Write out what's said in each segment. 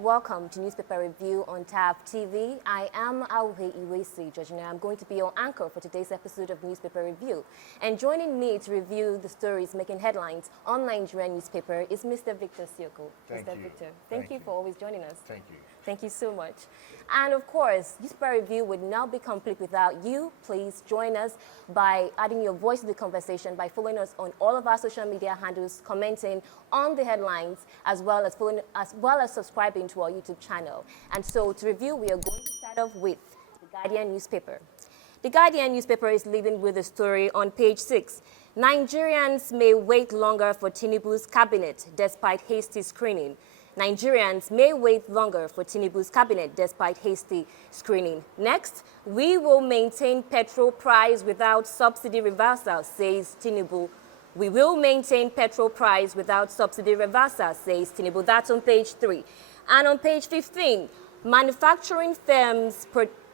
Welcome to Newspaper Review on TAV TV. I am Auhe Iwesi Georgina. I'm going to be your anchor for today's episode of Newspaper Review. And joining me to review the stories making headlines on Nigerian newspaper is Mr. Victor Sioko. Mr. Victor, thank you for always joining us. Thank you. Thank you so much. And of course, Newspaper Review would not be complete without you. Please join us by adding your voice to the conversation by following us on all of our social media handles, commenting on the headlines, as well as subscribing to our YouTube channel. And so to review, we are going to start off with The Guardian newspaper. The Guardian newspaper is leading with a story on page 6. Nigerians may wait longer for Tinubu's cabinet despite hasty screening. Nigerians may wait longer for Tinubu's cabinet despite hasty screening. Next, we will maintain petrol price without subsidy reversal, says Tinubu. We will maintain petrol price without subsidy reversal, says Tinubu. That's on page 3. And on page 15, manufacturing firms'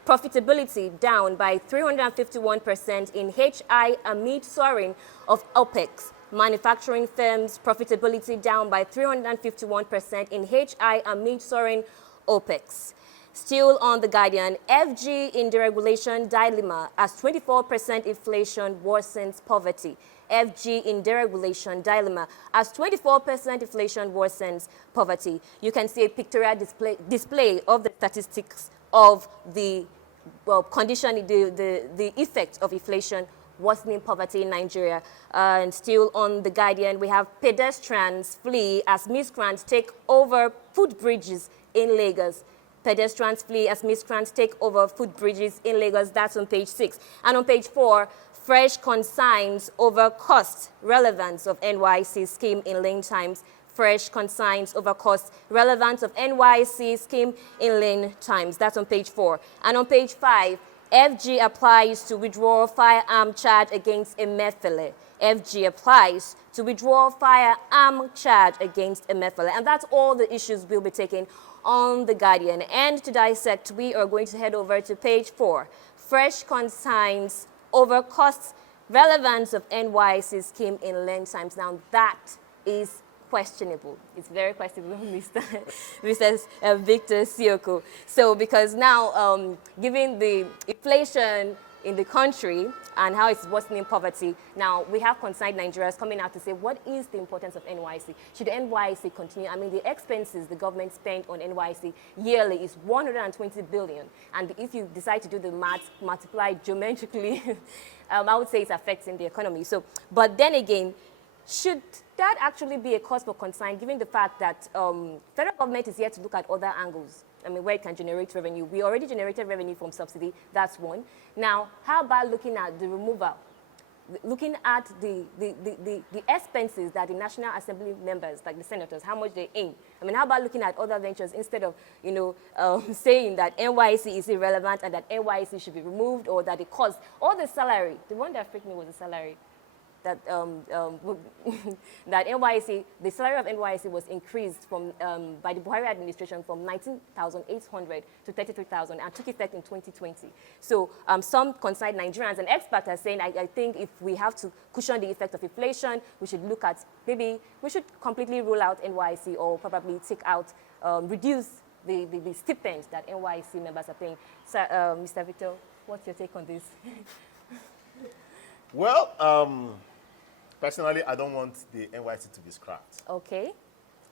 profitability down by 351% in HI amid soaring of OPEX. Manufacturing firms' profitability down by 351% in HI amid soaring OPEX. Still on The Guardian, FG in deregulation dilemma as 24% inflation worsens poverty. FG in deregulation dilemma as 24% inflation worsens poverty. You can see a pictorial display of the statistics of the condition, the effect of inflation worsening poverty in Nigeria. And still on The Guardian, we have pedestrians flee as miscreants take over footbridges in Lagos. Pedestrians flee as miscreants take over footbridges in Lagos. That's on page 6. And on page 4, fresh consigns over cost relevance of NYSC scheme in Lean Times. Fresh consigns over cost relevance of NYSC scheme in Lean Times. That's on page 4. And on page 5, FG applies to withdraw firearm charge against Emefiele. FG applies to withdraw firearm charge against Emefiele. And that's all the issues we'll be taking on The Guardian. And to dissect, we are going to head over to page 4. Fresh consigns over costs relevance of NYSC scheme in Lean Times. Now that is questionable. It's very questionable, Mr. Victor Sioko. So because now, given the inflation in the country and how it's worsening poverty, now we have concerned Nigerians coming out to say, what is the importance of NYSC? Should NYSC continue? I mean, the expenses the government spent on NYSC yearly is 120 billion. And if you decide to do the math, multiply geometrically, I would say it's affecting the economy. So, but then again, should that actually be a cause for concern, given the fact that federal government is yet to look at other angles? I mean, where it can generate revenue. We already generated revenue from subsidy. That's one. Now, how about looking at the removal? Looking at the expenses that the National Assembly members, like the senators, how much they earn. I mean, how about looking at other ventures instead of, saying that NYSC is irrelevant and that NYSC should be removed or that it costs, or the salary. The one that freaked me was the salary. That that NYSC, the salary of NYSC was increased from by the Buhari administration from 19,800 to 33,000 and took effect in 2020. So some concerned Nigerians and experts are saying, I think if we have to cushion the effect of inflation, we should look at maybe we should completely rule out NYSC or probably take out, reduce the stipends that NYSC members are paying. So, Mr. Victor, what's your take on this? Well, personally, I don't want the NYSC to be scrapped. Okay.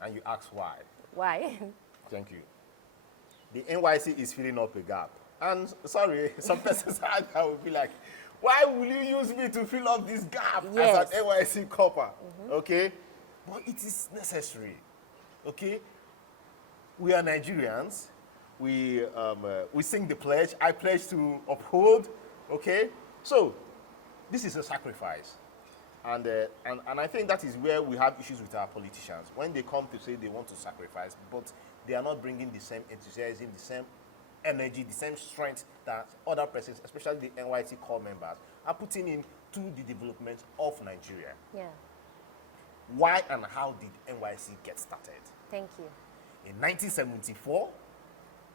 And you ask why. Why? Thank you. The NYSC is filling up a gap. And sorry, some persons I will be like, why will you use me to fill up this gap as an NYSC copper? Okay? But it is necessary. Okay? We are Nigerians. We sing the pledge. I pledge to uphold. Okay? So, this is a sacrifice. And I think that is where we have issues with our politicians. When they come to say they want to sacrifice, but they are not bringing the same enthusiasm, the same energy, the same strength that other persons, especially the NYSC core members, are putting into the development of Nigeria. Yeah. Why and how did NYSC get started? Thank you. In 1974,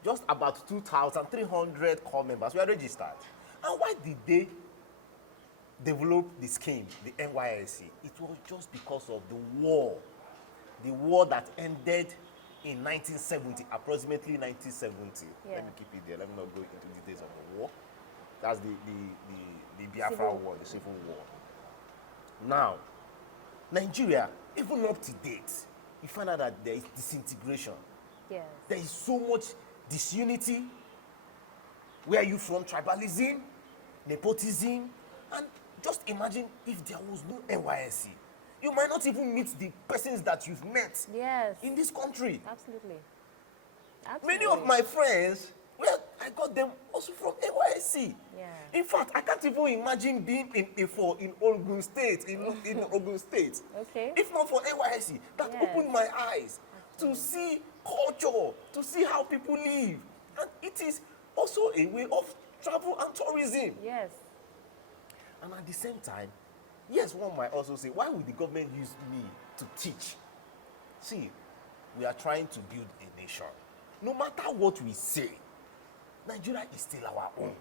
just about 2,300 core members were registered. And why did they develop the scheme, the NYSC? It was just because of the war that ended in 1970, approximately 1970. Yeah. Let me keep it there. Let me not go into details of the war. That's the Biafra War, the Civil War. Now, Nigeria, even up to date, you find out that there is disintegration. Yes. There is so much disunity. Where are you from? Tribalism, nepotism, and just imagine if there was no NYSC. You might not even meet the persons that you've met Yes. in this country. Absolutely. Many of my friends, well, I got them also from NYSC. Yeah. In fact, I can't even imagine being in Ogun State, in Ogun State. Okay. If not for NYSC, that Yes. opened my eyes to see culture, to see how people live. And it is also a way of travel and tourism. Yes. And at the same time, yes, one might also say, why would the government use me to teach? See, we are trying to build a nation. No matter what we say, Nigeria is still our own.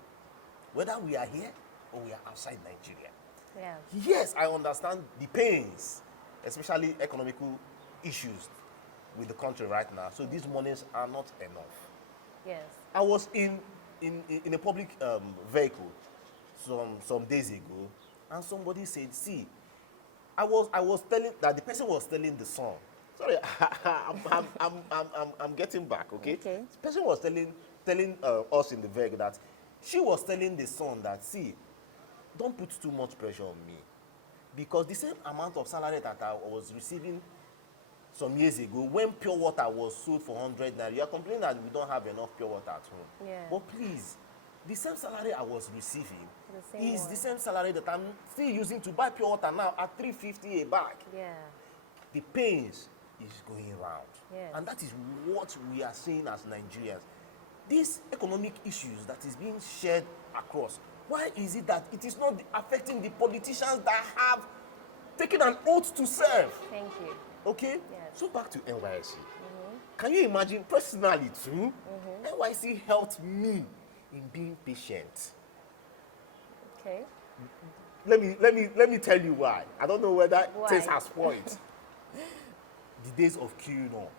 Whether we are here or we are outside Nigeria. Yeah. Yes, I understand the pains, especially economical issues with the country right now. So these monies are not enough. Yes. I was in a public vehicle some days ago, and somebody said, see, I was telling that the person was telling the son. Sorry, I'm getting back, okay? Okay. The person was telling us in the vehicle that she was telling the son that, see, don't put too much pressure on me, because the same amount of salary that I was receiving some years ago, when pure water was sold for 100 naira, you are complaining that we don't have enough pure water at home. Yeah. But please, the same salary I was receiving The same is one. the same salary that I'm still using to buy pure water now at 350 a bag. Yeah. The pains is going round. Yes. And that is what we are seeing as Nigerians. These economic issues that is being shared across, why is it that it is not affecting the politicians that have taken an oath to serve? Thank you. Okay? Yes. So back to NYSC. Can you imagine, personally too, NYSC helped me in being patient. Okay. Let me tell you why. I don't know whether Why? taste has spoiled. The days of queuing up.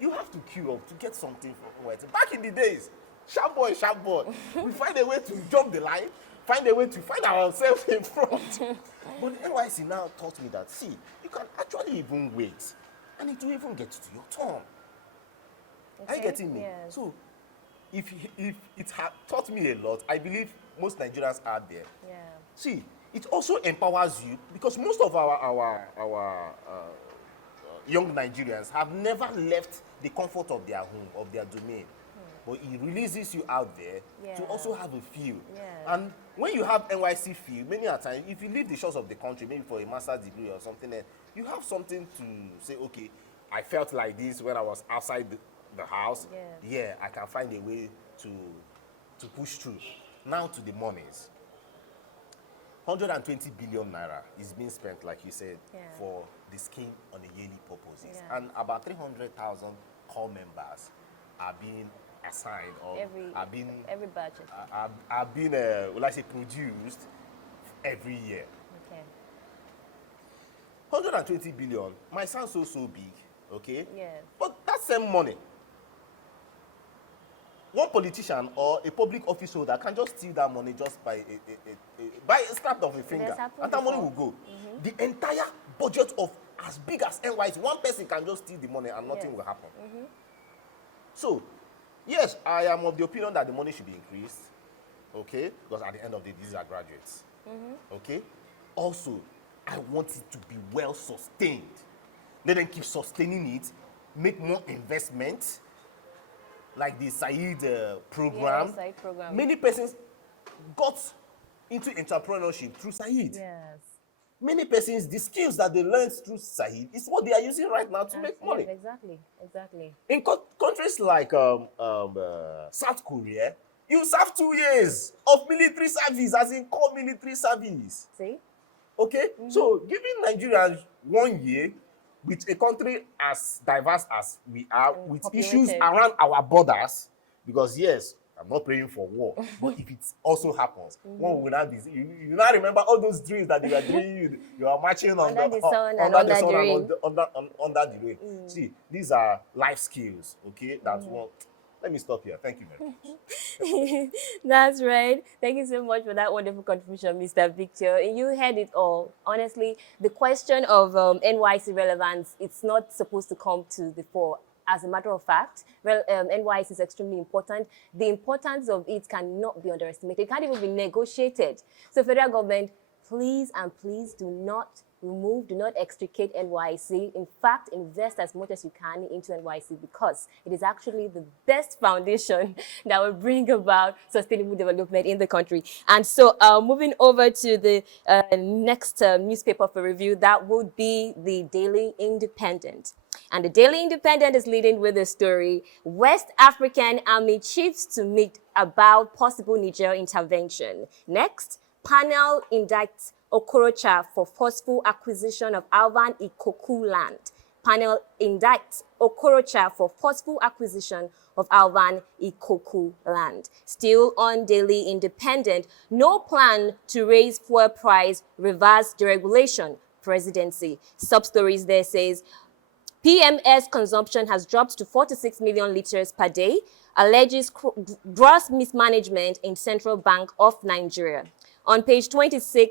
You have to queue up to get something from NYSC. Back in the days, sharp boy, we find a way to jump the line, find a way to find ourselves in front. But NYSC now taught me that, see, you can actually even wait, and it will even get to your turn. Are you Okay, getting me? yes. So, if it had taught me a lot, I believe most Nigerians are there. Yeah. See, it also empowers you, because most of our young Nigerians have never left the comfort of their home, of their domain. But it releases you out there to Yeah. also have a feel. Yeah. And when you have NYSC feel, many a time, if you leave the shores of the country, maybe for a master's degree or something else, you have something to say, okay, I felt like this when I was outside the house. Yes. Yeah, I can find a way to push through. Now to the monies. 120 billion naira is being spent, like you said, Yeah. for the scheme on a yearly purposes. Yeah. And about 300,000 core members are being assigned or are being every budget. are being, will I say, produced every year. Okay. 120 billion might sound so big, okay? Yes. But that same money, one politician or a public office holder can just steal that money just by a snap of a finger, happened and that money before. will go. The entire budget of as big as NYSC, one person can just steal the money and nothing Yes. will happen. So, yes, I am of the opinion that the money should be increased, okay? Because at the end of the day, these are graduates, okay? Also, I want it to be well sustained. Let them keep sustaining it, make more investment, like the Said program. Yeah, Said program. Many persons got into entrepreneurship through Said. Yes. Many persons, the skills that they learned through Said is what they are using right now to make money. Yes, exactly. In countries like South Korea, you serve 2 years of military service, as in core military service. See? Okay? So, giving Nigerians 1 year with a country as diverse as we are, with issues populated. around our borders, because yes, I'm not praying for war, but if it also happens, one will not be. You not remember all those drills that they were doing. You are marching Under the sun and under the rain. Under the rain. See, these are life skills. Okay, that's one. Let me stop here. Thank you very much. That's right. Thank you so much for that wonderful contribution, Mr. Victor. You heard it all. Honestly, the question of NYC relevance, it's not supposed to come to the fore. As a matter of fact, NYC is extremely important. The importance of it cannot be underestimated. It can't even be negotiated. So federal government, please and please do not remove, do not extricate NYC. In fact, invest as much as you can into NYC because it is actually the best foundation that will bring about sustainable development in the country. And so moving over to the next newspaper for review, that would be the Daily Independent. And the Daily Independent is leading with the story, West African Army Chiefs to meet about possible Niger intervention. Next, panel indicts Okorocha for forceful acquisition of Alvan Ikoku land. Panel indicts Okorocha for forceful acquisition of Alvan Ikoku land. Still on Daily Independent, no plan to raise fuel price, reverse deregulation, presidency. Sub-stories there says, PMS consumption has dropped to 46 million liters per day, alleges gross mismanagement in Central Bank of Nigeria. On page 29,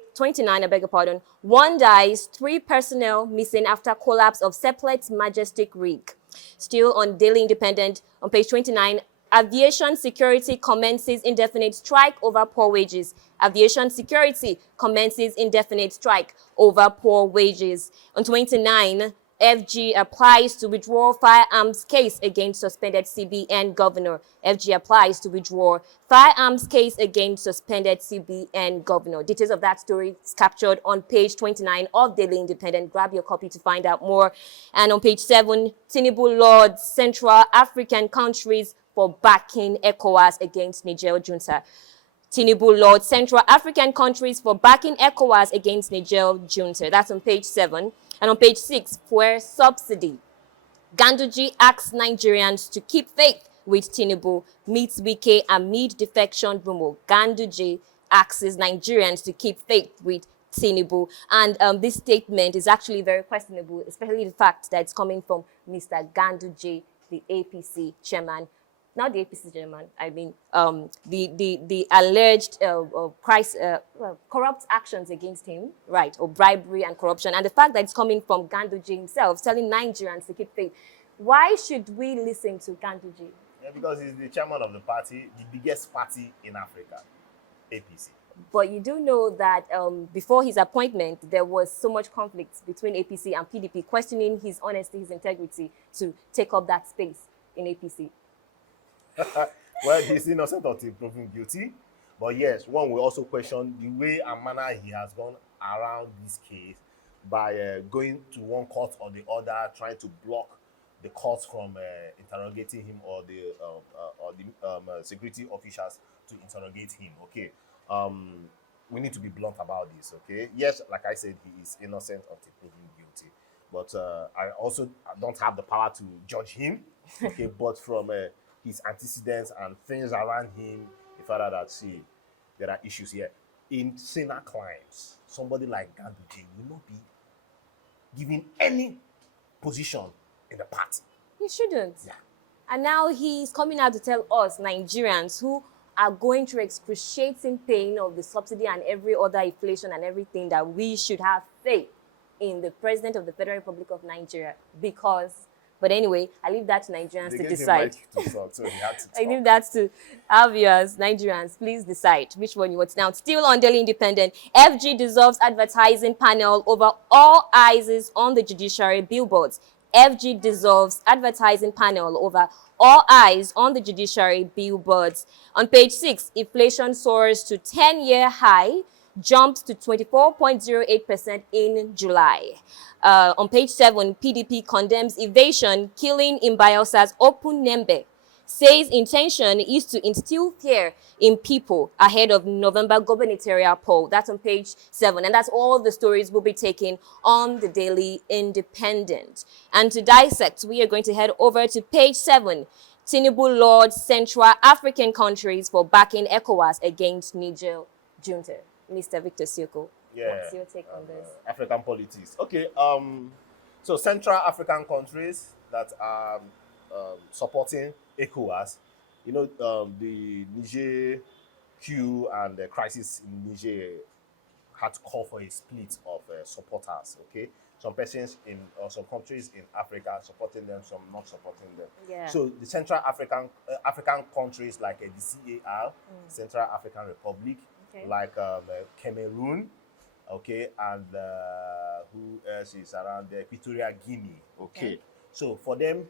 I beg your pardon, 1 dies, 3 personnel missing after collapse of Seplet's Majestic rig. Still on Daily Independent, on page 29, aviation security commences indefinite strike over poor wages. Aviation security commences indefinite strike over poor wages. On 29, FG applies to withdraw firearms case against suspended CBN governor. FG applies to withdraw firearms case against suspended CBN governor. Details of that story is captured on page 29 of Daily Independent. Grab your copy to find out more. And on page 7, Tinubu lauds Central African countries for backing ECOWAS against Niger junta. Tinubu lauds Central African countries for backing ECOWAS against Niger junta. That's on page 7. And on page 6, fuel subsidy. Ganduji asks Nigerians to keep faith with Tinubu, meets Wike amid defection rumor. Ganduji asks Nigerians to keep faith with Tinubu. And this statement is actually very questionable, especially the fact that it's coming from Mr. Ganduji, the APC chairman. Not the APC chairman, I mean the alleged corrupt actions against him, right, or bribery and corruption, and the fact that it's coming from Ganduji himself, telling Nigerians to keep faith. Why should we listen to Ganduji? Yeah, because he's the chairman of the party, the biggest party in Africa, APC. But you do know that before his appointment, there was so much conflict between APC and PDP, questioning his honesty, his integrity to take up that space in APC. Well, he's innocent until proven guilty. But yes, one will also question the way and manner he has gone around this case by going to one court or the other, trying to block the courts from interrogating him or the security officials to interrogate him. Okay, we need to be blunt about this. Okay, yes, like I said, he is innocent until proven guilty. But I also don't have the power to judge him. Okay, but from his antecedents and things around him, the fact that see there are issues here. In Senate crimes, somebody like Ganduji will not be given any position in the party. He shouldn't. Yeah. And now he's coming out to tell us, Nigerians, who are going through excruciating pain of the subsidy and every other inflation and everything, that we should have faith in the President of the Federal Republic of Nigeria because... But anyway, I leave that to Nigerians to decide. I leave that to our viewers, Nigerians. Please decide which one you want. Now, still on Daily Independent, FG dissolves advertising panel over all eyes on the judiciary billboards. FG dissolves advertising panel over all eyes on the judiciary billboards. On page 6, inflation soars to 10-year high, jumps to 24.08% in July. On page 7, PDP condemns evasion, killing in Bielsa's Open Nembe. Says intention is to instill fear in people ahead of November gubernatorial poll. That's on page 7. And that's all the stories we'll be taking on the Daily Independent. And to dissect, we are going to head over to page 7. Tinubu lauded Central African countries for backing ECOWAS against Niger junta. Mr. Victor Sioko, what's your take on this? African politics. Okay. So Central African countries that are supporting ECOWAS, you know, the Niger coup and the crisis in Niger had to call for a split of supporters. Okay, some persons in or some countries in Africa supporting them, some not supporting them. Yeah. So the Central African countries like the CAR, Central African Republic, Okay. like Cameroon, okay, and who else is around there? Equatorial Guinea. Okay. So for them,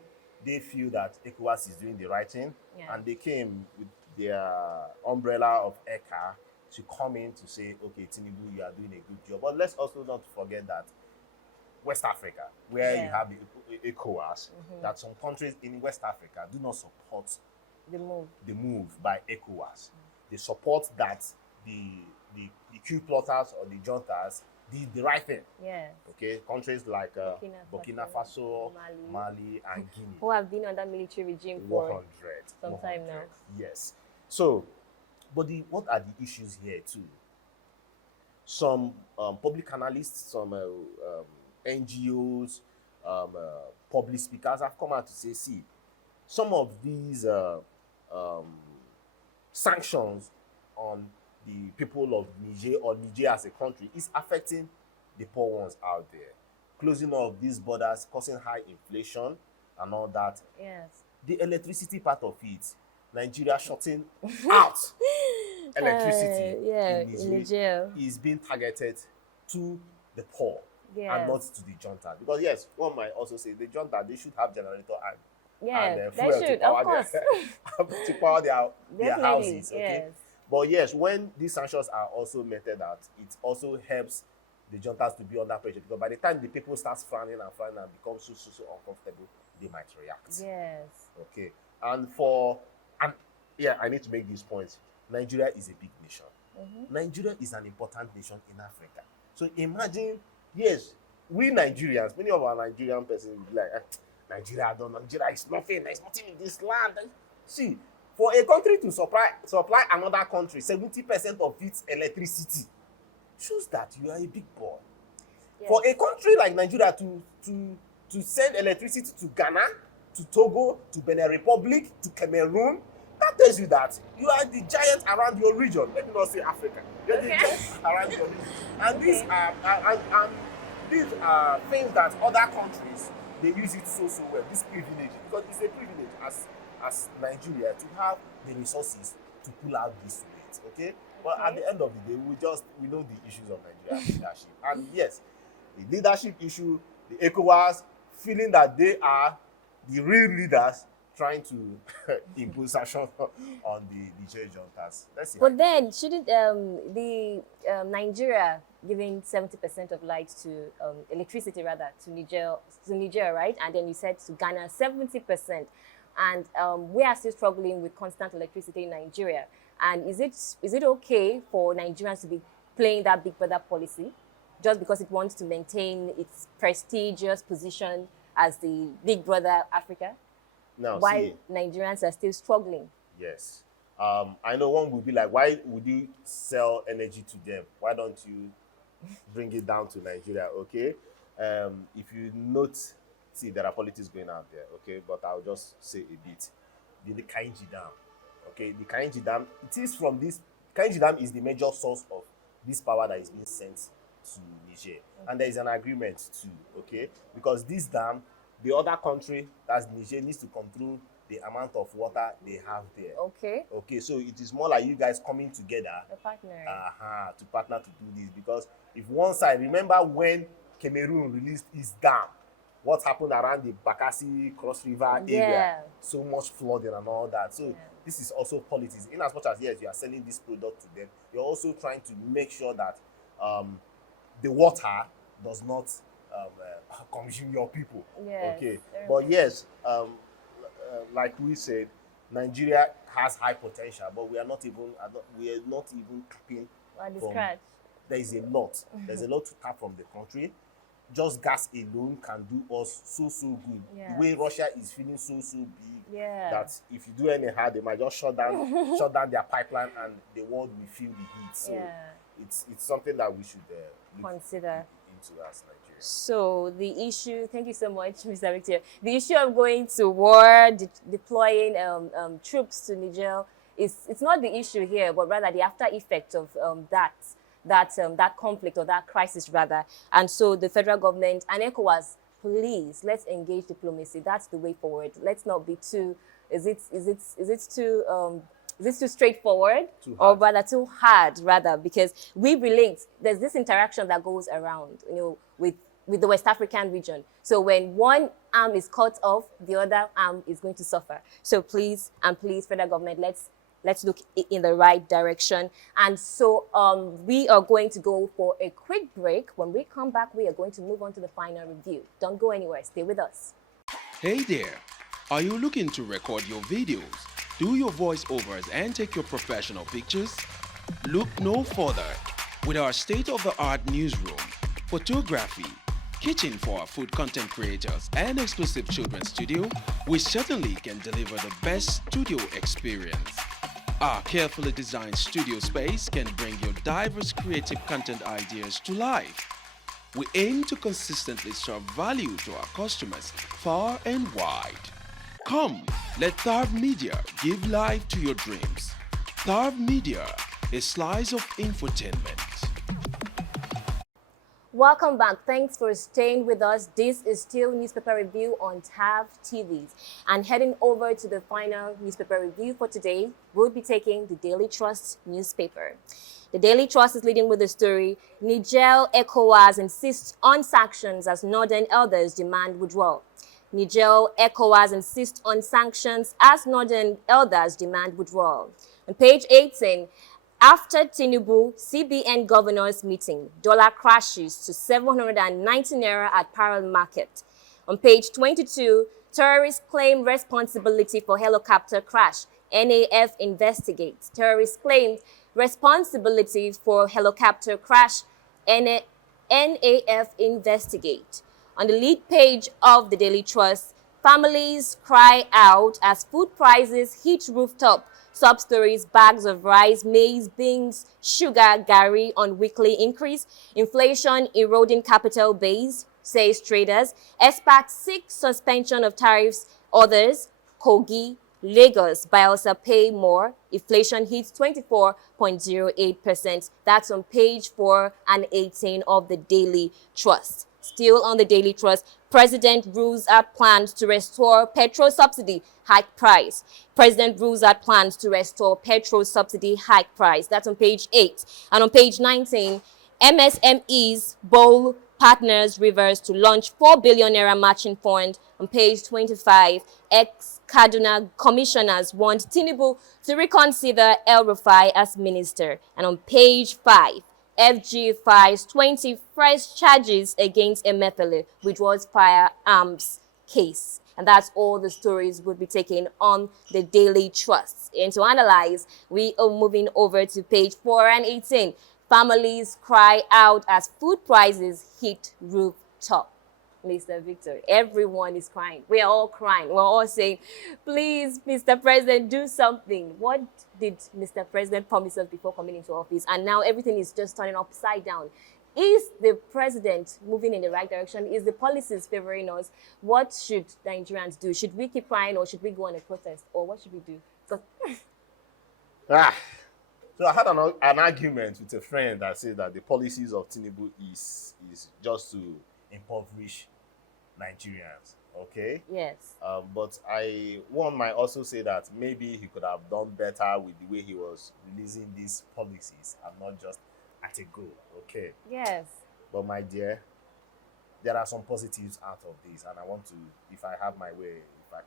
they feel that ECOWAS is doing the right thing, and they came with their umbrella of ECA to come in to say, okay, Tinubu, you are doing a good job. But let's also not forget that West Africa, where you have the ECOWAS, that some countries in West Africa do not support the move by ECOWAS. They support that the coup plotters or the juntas did the right thing. Yeah. Okay, countries like Burkina Faso, Mali, and Guinea, who have been under military regime for 100 some time now. Yes. So, but what are the issues here too? Some public analysts, some NGOs, public speakers have come out to say, see, some of these sanctions on the people of Niger or Niger as a country is affecting the poor ones out there. Closing of these borders, causing high inflation and all that. Yes. The electricity part of it, Nigeria shutting out electricity in Niger is being targeted to the poor and not to the junta. Because yes, one might also say the junta, they should have generator and fuel they should, to power their houses. Okay? Yes. But yes, when these sanctions are also meted out, it also helps the juntas to be under pressure, because by the time the people start frowning and become so uncomfortable, they might react. Yes. Okay. And I need to make this point. Nigeria is a big nation. Nigeria is an important nation in Africa. So imagine, yes, we Nigerians, many of our Nigerian persons will be like, Nigeria is nothing. There's nothing in this land. See, for a country to supply another country 70% of its electricity shows that you are a big boy. Yes. For a country like Nigeria to send electricity to Ghana, to Togo, to Benin Republic, to Cameroon, that tells you that you are the giant around your region. Let me not say Africa. You're the giant around your region. And these are things that other countries, they use it so well. This privilege, because it's a privilege as Nigeria to have the resources to pull out this weight. Okay? But at the end of the day, we know the issues of Nigerian leadership. And yes, the leadership issue, the ECOWAS feeling that they are the real leaders trying to impose sanctions on the Niger juntas. Let's see. But then, shouldn't Nigeria giving 70% of light to electricity rather to Niger, right? And then you said to Ghana 70%, and we are still struggling with constant electricity in Nigeria. And is it okay for Nigerians to be playing that big brother policy just because it wants to maintain its prestigious position as the big brother Africa? Now, why Nigerians are still struggling? Yes. I know one would be like, why would you sell energy to them? Why don't you bring it down to Nigeria? Okay. If you note, see, there are politics going out there. Okay. But I'll just say a bit. The Kainji Dam. Okay. The Kainji Dam, it is from this. Kainji Dam is the major source of this power that is being sent to Niger. And there is an agreement too. Okay. Because this dam, the other country, that's Niger, needs to control the amount of water they have there. Okay. Okay, so it is more like you guys coming together. A partner. To partner to do this. Because if one side, remember when Cameroon released its dam, what happened around the Bakassi Cross River area? So much flooding and all that. So this is also politics. In as much as, yes, you are selling this product to them, you're also trying to make sure that the water does not consume your people. Yes, okay. But yes, like we said, Nigeria has high potential, but we are not even tapping from scratch. There is a lot. There's a lot to tap from the country. just gas alone can do us so good. Yeah. The way Russia is feeling so big, yeah, that if you do anyhow, they might just shut down their pipeline, and the world will feel the heat. So yeah, it's something that we should consider into as Nigeria. So the issue, thank you so much, Mr. Victor. The issue of going to war, deploying troops to Niger, it's not the issue here, but rather the after effect of that conflict, or that crisis rather. And so the federal government and ECOWAS, please, let's engage diplomacy. That's the way forward. Let's not be too. Is it too straightforward, or rather too hard, rather, because we relate. There's this interaction that goes around, with the West African region. So when one arm is cut off, the other arm is going to suffer. So please, federal government, let's look in the right direction. And so we are going to go for a quick break. When we come back, we are going to move on to the final review. Don't go anywhere. Stay with us. Hey there. Are you looking to record your videos, do your voiceovers, and take your professional pictures? Look no further. With our state-of-the-art newsroom, photography, kitchen for our food content creators, and exclusive children's studio, we certainly can deliver the best studio experience. Our carefully designed studio space can bring your diverse creative content ideas to life. We aim to consistently serve value to our customers far and wide. Come, let Tharv Media give life to your dreams. Tharv Media, a slice of infotainment. Welcome back. Thanks for staying with us. This is still Newspaper Review on TAV TVs. And heading over to the final newspaper review for today, we'll be taking the Daily Trust newspaper. The Daily Trust is leading with the story, Niger ECOWAS insists on sanctions as Northern elders demand withdrawal. Niger ECOWAS insists on sanctions as Northern elders demand withdrawal. On page 18, after Tinubu CBN governors meeting, dollar crashes to 790 naira at parallel market. On page 22, terrorists claim responsibility for helicopter crash. NAF investigates. Terrorists claim responsibility for helicopter crash. NAF investigate. On the lead page of the Daily Trust, families cry out as food prices hit rooftop. Sub-stories, bags of rice, maize, beans, sugar, garri on weekly increase. Inflation eroding capital base, says traders. Experts seek suspension of tariffs. Others, Kogi, Lagos, Bielsa pay more. Inflation hits 24.08%. That's on page 4 and 18 of the Daily Trust. Still on the Daily Trust, President rules out plans to restore petrol subsidy hike price. President rules out plans to restore petrol subsidy hike price. That's on page 8. And on page 19, MSMEs bowl partners Rivers to launch 4 billion naira matching fund. On page 25, ex-Kaduna commissioners want Tinubu to reconsider El Rufai as minister. And on page 5, FG files 20 fresh charges against Emefiele, which was firearms case. And that's all the stories we'll be taking on the Daily Trust. And to analyze, we are moving over to page 4 and 18. Families cry out as food prices hit rooftop. Mr. Victor, everyone is crying. We are all crying. We're all saying, please, Mr. President, do something. What did Mr. President promise us before coming into office? And now everything is just turning upside down. Is the president moving in the right direction? Is the policies favoring us? What should Nigerians do? Should we keep crying, or should we go on a protest? Or what should we do? So I had an argument with a friend that said that the policies of Tinubu is just to impoverish Nigerians, okay? Yes. But one might also say that maybe he could have done better with the way he was releasing these policies and not just at a go, okay? Yes. But my dear, there are some positives out of this, and I want to, if I can have my way, I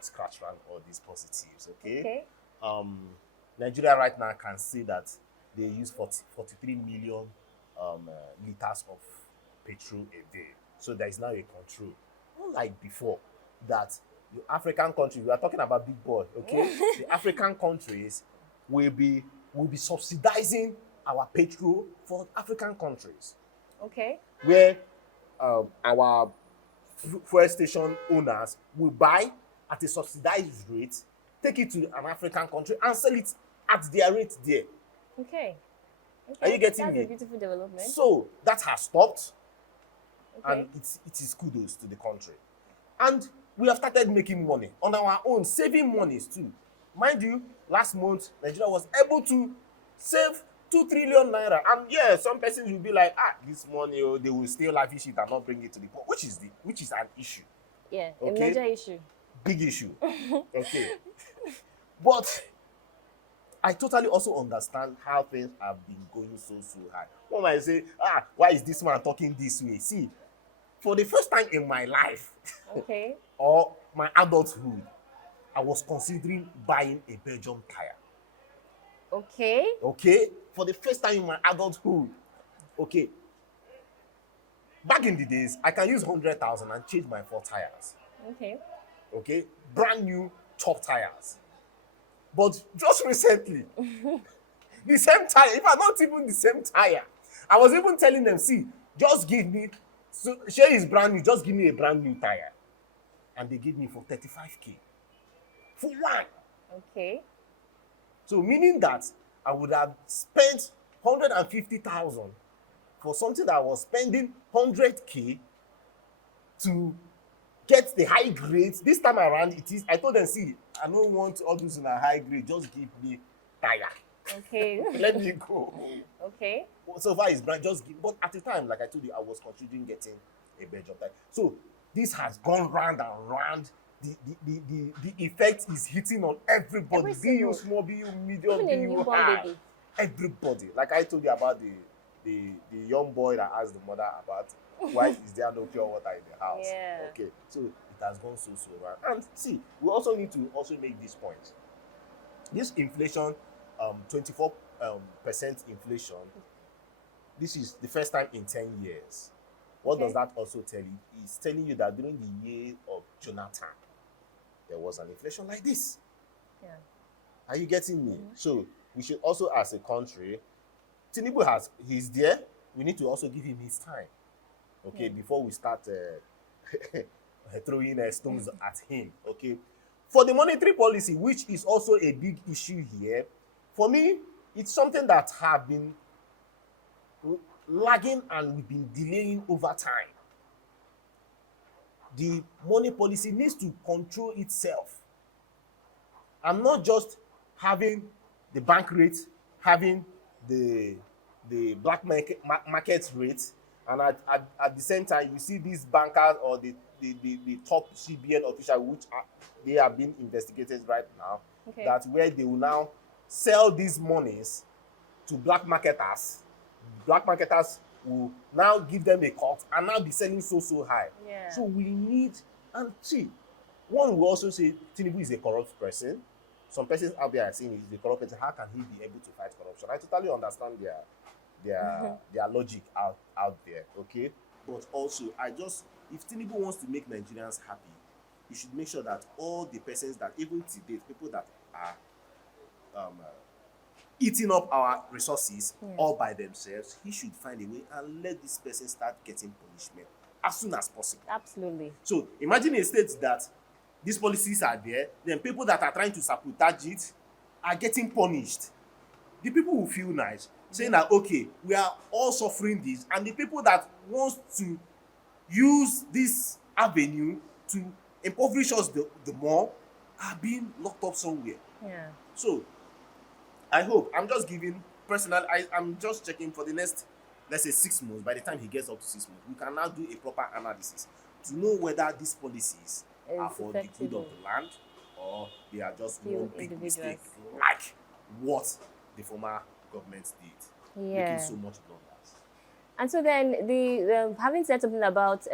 scratch around all these positives, okay? Okay. Nigeria right now can see that they use 43 million liters of petrol a day. So there is now a control. Unlike before, that the African countries, we are talking about big boy, okay? The African countries will be subsidizing our petrol for African countries. Okay. Where our fuel station owners will buy at a subsidized rate, take it to an African country and sell it at their rate there. Okay. Are you getting That's me? a beautiful development. So that has stopped, Okay. and it is kudos to the country. And we have started making money on our own, saving monies too. Mind you, last month, Nigeria was able to save 2 trillion naira. And yeah, some persons will be like, this money, they will still lavish it and not bring it to the poor, which is an issue. Yeah, a Okay? major issue. Big issue. Okay. But I totally also understand how things have been going so high. One might say, why is this man talking this way? See, for the first time in my life, Okay. or my adulthood, I was considering buying a Belgium tire. Okay. Okay? For the first time in my adulthood. Okay. Back in the days, I can use 100,000 and change my 4 tires. Okay. Okay? Brand new top tires. But just recently, the same tire, if I'm not even the same tire, I was even telling them, see, just give me, so share is brand new, just give me a brand new tire. And they gave me for 35K. For one. Okay. So meaning that I would have spent 150,000 for something that I was spending 100K to get the high grades. This time around, I told them, see, I don't want all those in a high grade, just give me tire. Okay. Let me go. Okay. So far it's brand, just give. But at the time, like I told you, I was considering getting a Belgium tire. So this has gone round and round. The effect is hitting on everybody. Be you small, be you medium, Even be a you newborn high. baby. Everybody. Like I told you about the young boy that asked the mother about why is there no pure water in the house. Yeah. Okay. So it has gone so round. And see, we also need to also make this point. This inflation, 24% inflation, this is the first time in 10 years. What does that also tell you? It's telling you that during the year of Jonathan, there was an inflation like this. Yeah. Are you getting me? So we should also, as a country, Tinubu he's there. We need to also give him his time, okay, before we start throwing stones at him, okay. For the monetary policy, which is also a big issue here, for me, it's something that have been lagging and we've been delaying over time. The money policy needs to control itself. I'm not just having the bank rate, having the black market rate, and at the same time, you see these bankers or the top CBN official, which they are being investigated right now, that where they will now sell these monies to black marketers. Black marketers will now give them a cut and now be selling so high. Yeah. So we need, and see, one will also say Tinubu is a corrupt person. Some persons out there are saying he's a corrupt person. How can he be able to fight corruption? I totally understand their logic out there, okay? But also, if Tinubu wants to make Nigerians happy, he should make sure that all the persons that, even to date, people that are eating up our resources all by themselves, he should find a way and let this person start getting punishment as soon as possible. Absolutely. So imagine a state that these policies are there, then people that are trying to sabotage it are getting punished. The people will feel nice, saying that, okay, we are all suffering this, and the people that want to use this avenue to impoverish us the more are being locked up somewhere. Yeah. So I hope, I'm just checking for the next, let's say 6 months. By the time he gets up to 6 months, we can now do a proper analysis to know whether these policies are for the good of the land or they are just one big mistake, like what the former government did, making so much blunders. And so then, having said something about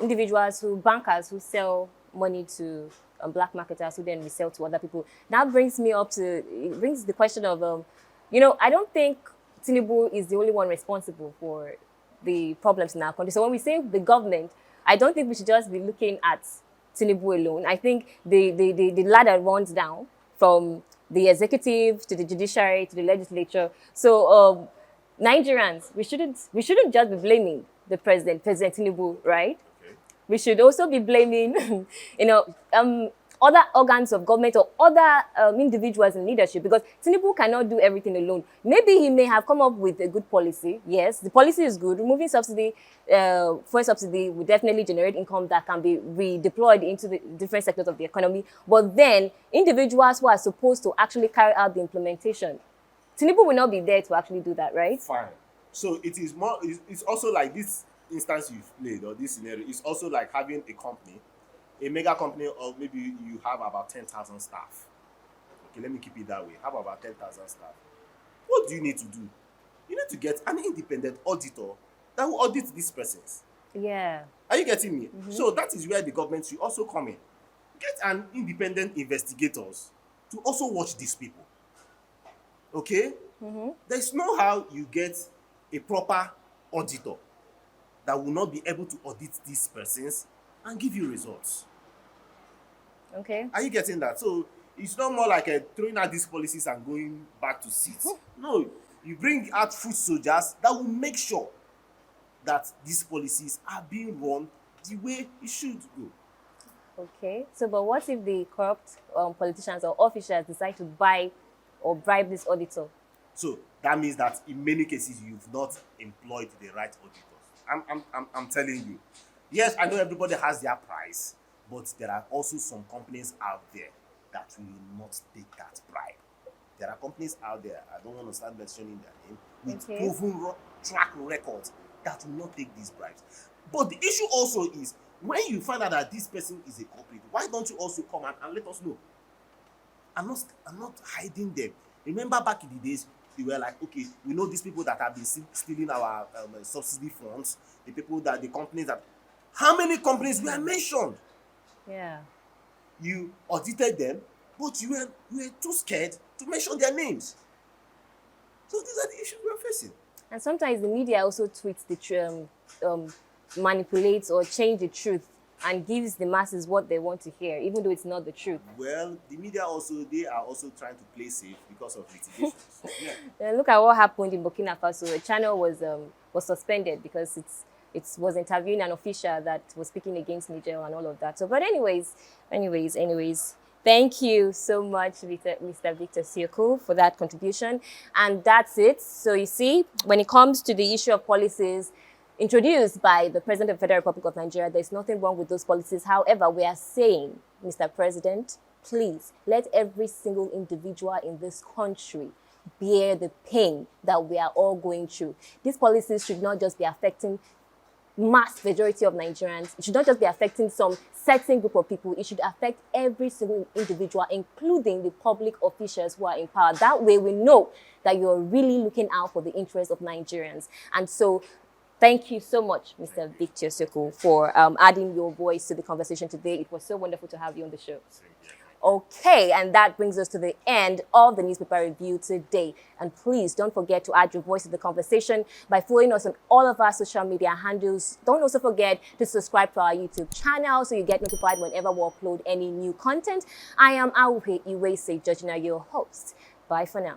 individuals bankers who sell money to black marketers who then resell to other people, that brings the question of, I don't think Tinubu is the only one responsible for the problems in our country. So when we say the government, I don't think we should just be looking at Tinubu alone. I think the ladder runs down from the executive to the judiciary to the legislature. So Nigerians, we shouldn't just be blaming the President Tinubu, right? Okay. We should also be blaming, other organs of government or other individuals in leadership, because Tinubu cannot do everything alone. Maybe he may have come up with a good policy. Yes, the policy is good. Removing subsidy, fuel subsidy will definitely generate income that can be redeployed into the different sectors of the economy. But then individuals who are supposed to actually carry out the implementation, Tinubu will not be there to actually do that, right? Fine. So it is more, it's also like this instance you've played, or this scenario, it's also like having a company, a mega company, or maybe you have about 10,000 staff. Okay, let me keep it that way. Have about 10,000 staff. What do you need to do? You need to get an independent auditor that will audit these persons. Yeah. Are you getting me? So that is where the government should also come in. Get an independent investigators to also watch these people. Okay? There's no how you get a proper auditor that will not be able to audit these persons and give you results. Okay. Are you getting that? So it's not more like throwing out these policies and going back to seats. No, you bring out foot soldiers that will make sure that these policies are being run the way it should go. Okay. So, but what if the corrupt politicians or officials decide to buy or bribe this auditor? So that means that in many cases you've not employed the right auditors. I'm telling you. Yes, I know everybody has their price, but there are also some companies out there that will not take that bribe. There are companies out there, I don't want to start mentioning their name, with proven track records that will not take these bribes. But the issue also is, when you find out that this person is a culprit, why don't you also come out and let us know? I'm not hiding them. Remember back in the days, they were like, okay, we know these people that have been stealing our subsidy funds, the companies that, how many companies were mentioned? Yeah. You audited them, but you were too scared to mention their names. So these are the issues we're facing. And sometimes the media also tweets manipulates or change the truth and gives the masses what they want to hear, even though it's not the truth. Well, the media they are also trying to play safe because of litigation. So, yeah. Look at what happened in Burkina Faso. A channel was suspended because it was interviewing an official that was speaking against Niger and all of that. So, but anyways, thank you so much, Mr. Victor Sioku, for that contribution. And that's it. So you see, when it comes to the issue of policies introduced by the President of the Federal Republic of Nigeria, there's nothing wrong with those policies. However, we are saying, Mr. President, please let every single individual in this country bear the pain that we are all going through. These policies should not just be affecting mass majority of Nigerians. It should not just be affecting some certain group of people. It should affect every single individual, including the public officials who are in power. That way we know that you're really looking out for the interests of Nigerians. And so thank you so much, Mr. Victor Sioku, for adding your voice to the conversation today. It was so wonderful to have you on the show. Okay, and that brings us to the end of the newspaper review today. And please don't forget to add your voice to the conversation by following us on all of our social media handles. Don't also forget to subscribe to our YouTube channel so you get notified whenever we upload any new content. I am Awuhe Iwese Georgina, your host. Bye for now.